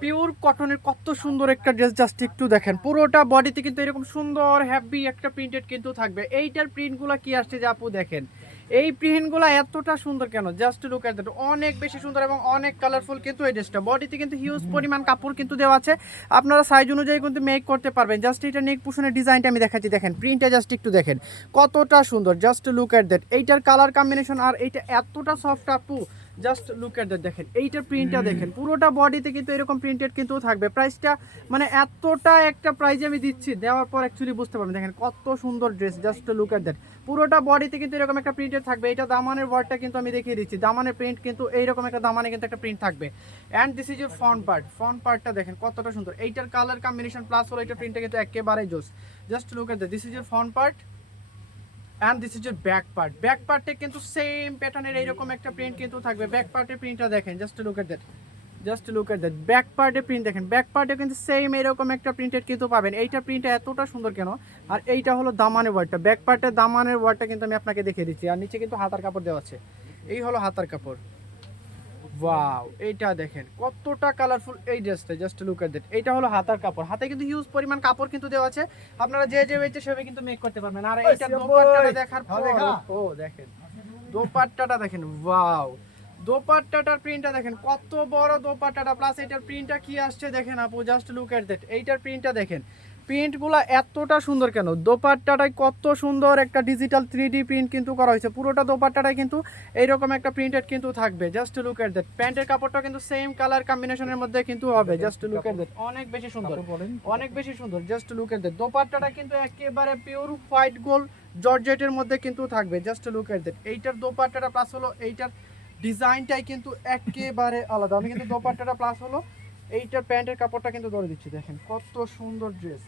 Pure কটনের কত সুন্দর একটা ড্রেস, জাস্ট একটু দেখেন। পুরোটা বডিতে কিন্তু এরকম সুন্দর হ্যাভি একটা প্রিন্টেড কিন্তু থাকবে। এইটার প্রিন্টগুলো কি আসছে যে আপু দেখেন, এই প্রিন্টগুলো এতটা সুন্দর কেন, জাস্ট লুক এট দ্যাট, অনেক বেশি সুন্দর এবং অনেক কালারফুল কিন্তু এই ড্রেসটা। বডিতে কিন্তু হিউজ পরিমাণ কাপড় কিন্তু দেওয়া আছে, আপনারা সাইজ অনুযায়ী কিন্তু মেক করতে পারবেন। জাস্ট এটা নেক পোষণের ডিজাইনটা আমি দেখাচ্ছি, দেখেন প্রিন্টটা জাস্ট একটু দেখেন কতটা সুন্দর, জাস্ট লুক এট দ্যাট। এইটার কালার কম্বিনেশন আর এইটা এতটা সফট আপু, জাস্ট লুক এট দ্যাট। দেখেন এইটার প্রিন্টটা দেখেন, পুরোটা বডিতে কিন্তু এরকম প্রিন্টেড কিন্তু থাকবে। প্রাইসটা মানে এতটা একটা প্রাইজে আমি দিচ্ছি, দেওয়ার পর অ্যাকচুয়ালি বুঝতে পারবেন। দেখেন কত সুন্দর dress, just look at that. পুরোটা বডিতে কিন্তু এরকম একটা প্রিন্টেড থাকবে। এটা দামানের ওয়ার্ডটা কিন্তু আমি দেখিয়ে দিচ্ছি, দামানের প্রিন্ট কিন্তু এইরকম একটা দামানে কিন্তু একটা প্রিন্ট থাকবে। And this is your front part, front পার্টটা দেখেন কতটা সুন্দর। এইটার কালার কম্বিনেশন প্লাস হলো এইটার প্রিন্টটা কিন্তু একেবারে জোস। Just look at that, this is your front part and this is your back part. Back পার্টে কিন্তু সেম প্যাটার্নের এইরকম একটা প্রিন্ট কিন্তু থাকবে। ব্যাক পার্টের প্রিন্টটা দেখেন, just look at that, just look at that. Back পার্টে প্রিন্ট দেখেন, ব্যাক পার্টে কিন্তু সেম এরকম একটা প্রিন্টেড কিন্তু পাবেন। এইটা প্রিন্টটা এতটা সুন্দর কেন, আর এইটা হলো দামানের ওয়ার্ডটা। ব্যাক পার্টের দামানের ওয়ার্ডটা কিন্তু আমি আপনাকে দেখিয়ে দিচ্ছি, আর নিচে কিন্তু হাতার কাপড় দেওয়া আছে। এই হলো হাতার কাপড়। ওয়াও, এইটা দেখেন কতটা কালারফুল এই ড্রেসটা, জাস্ট লুক এট দ্যাট। এইটা হলো হাতার কাপড়, হাতে কিন্তু হিউজ পরিমাণ কাপড় কিন্তু দেওয়া আছে, আপনারা যে যে হয়েছে সেভাবে কিন্তু মেক করতে পারবেন। আর এইটা দোপাট্টাটা দেখার পর ও দেখেন দোপাট্টাটা দেখেন, ওয়াও, দোপাট্টাটার প্রিন্টটা দেখেন কত বড় দোপাট্টাটা, প্লাস এটার প্রিন্টটা কি আসছে দেখেন আপু, জাস্ট লুক এট দ্যাট। এইটার প্রিন্টটা দেখেন, প্রিন্টগুলো এতটা সুন্দর কেন, দোপাট্টাটায় কত সুন্দর একটা ডিজিটাল 3D প্রিন্ট কিন্তু করা হয়েছে। পুরোটা দোপাট্টাটায় কিন্তু এইরকম একটা প্রিন্টেড কিন্তু থাকবে, জাস্ট লুক এট দ্যাট। প্যান্টের কাপড়টা কিন্তু সেম কালার কম্বিনেশনের মধ্যে কিন্তু হবে, জাস্ট লুক এট দ্যাট। অনেক বেশি সুন্দর, অনেক বেশি সুন্দর, জাস্ট লুক এট দ্যাট। দোপাট্টাটা কিন্তু একেবারে পিওর হোয়াইট গোল্ড জর্জেটের মধ্যে কিন্তু থাকবে, জাস্ট লুক এট দ্যাট। এইটার দোপাট্টাটা প্লাস হলো এইটার ডিজাইনটাই কিন্তু একেবারে আলাদা। আমি কিন্তু দোপাট্টাটা প্লাস হলো এইটার প্যান্টের কাপড়টা কিন্তু ধরে দিচ্ছি, দেখেন কত সুন্দর ড্রেস।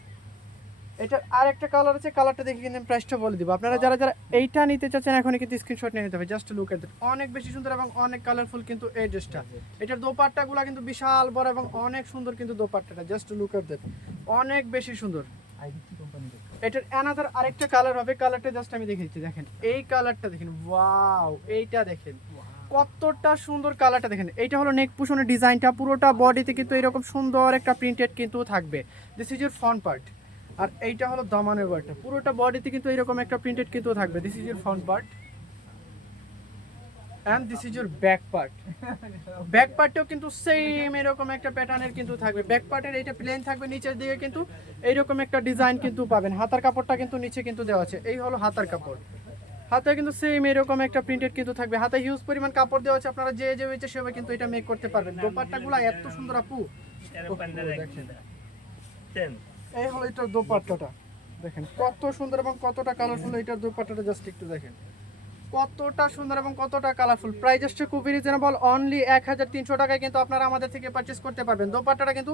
এটার আর একটা কালার আছে, কালারটা দেখে কিন্তু আমি প্রাইসটা বলে দিব। আপনারা যারা যারা এইটা নিতে চাচ্ছেন এখনই কিন্তু স্ক্রিনশট নিয়ে নিতে হবে, জাস্ট লুক এট দ্যাট। অনেক বেশি সুন্দর এবং অনেক কালারফুল কিন্তু এই ড্রেসটা। এটার দোপাট্টাগুলো কিন্তু বিশাল বড় এবং অনেক সুন্দর কিন্তু দোপাট্টাটা, জাস্ট লুক এট দ্যাট, অনেক বেশি সুন্দর। এটার অ্যানাদার আরেকটা কালার হবে, কালারটা জাস্ট আমি দেখিয়ে দিচ্ছি, দেখেন এই কালারটা দেখেন, ওয়াও, এইটা দেখেন কতটা সুন্দর কালারটা দেখেন। এইটা হলো নেক পুশনের ডিজাইনটা, পুরোটা বডিতে কিন্তু এরকম সুন্দর একটা প্রিন্টেড কিন্তু থাকবে। This is your front part, আর এইটা হলো দামানের ওয়ার্ডটা, পুরোটা বডিতে কিন্তু এরকম একটা প্রিন্টেড কিন্তু থাকবে। This is your front part and this is your back part. Back পার্টেও কিন্তু সেম এরকম একটা প্যাটার্নের কিন্তু থাকবে। ব্যাক পার্টের এইটা প্লেন থাকবে, নিচের দিকে কিন্তু এইরকম একটা ডিজাইন কিন্তু পাবেন। হাতার কাপড়টা কিন্তু নিচে কিন্তু দেওয়া আছে, এই হলো হাতার কাপড়। হাতে কিন্তু সেম এরকম একটা প্রিন্টেড কিন্তু থাকবে, হাতে হিউজ পরিমাণ কাপড় দেওয়া আছে, আপনারা যে যে হয়েছে সেভাবে কিন্তু এটা মেক করতে পারবেন। দোপাট্টাগুলো এত সুন্দর আপু, দেখেন এই হলো এটার দোপাট্টাটা দেখেন কত সুন্দর এবং কতটা কালারফুল। এটার দোপাট্টাটা জাস্ট একটু দেখেন কতটা সুন্দর এবং কতটা কালারফুল। প্রাইস আসছে খুবই রিজনেবল, অনলি 1300 টাকায় কিন্তু আপনারা আমাদের থেকে পারচেস করতে পারবেন। দোপাট্টাটা কিন্তু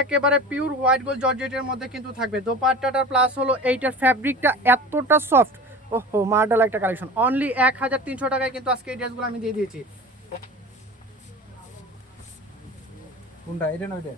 একেবারে পিওর হোয়াইট গোল্ড জর্জেটের মধ্যে কিন্তু থাকবে। দোপাট্টাটার প্লাস হলো এইটার ফ্যাব্রিকটা এতটা সফট, ওহো মার্ডাল একটা কালেকশন। অনলি 1300 টাকায় কিন্তু আজকে এই ড্রেসগুলো আমি দিয়ে দিয়েছি। কোনটা এটা না ওইটা?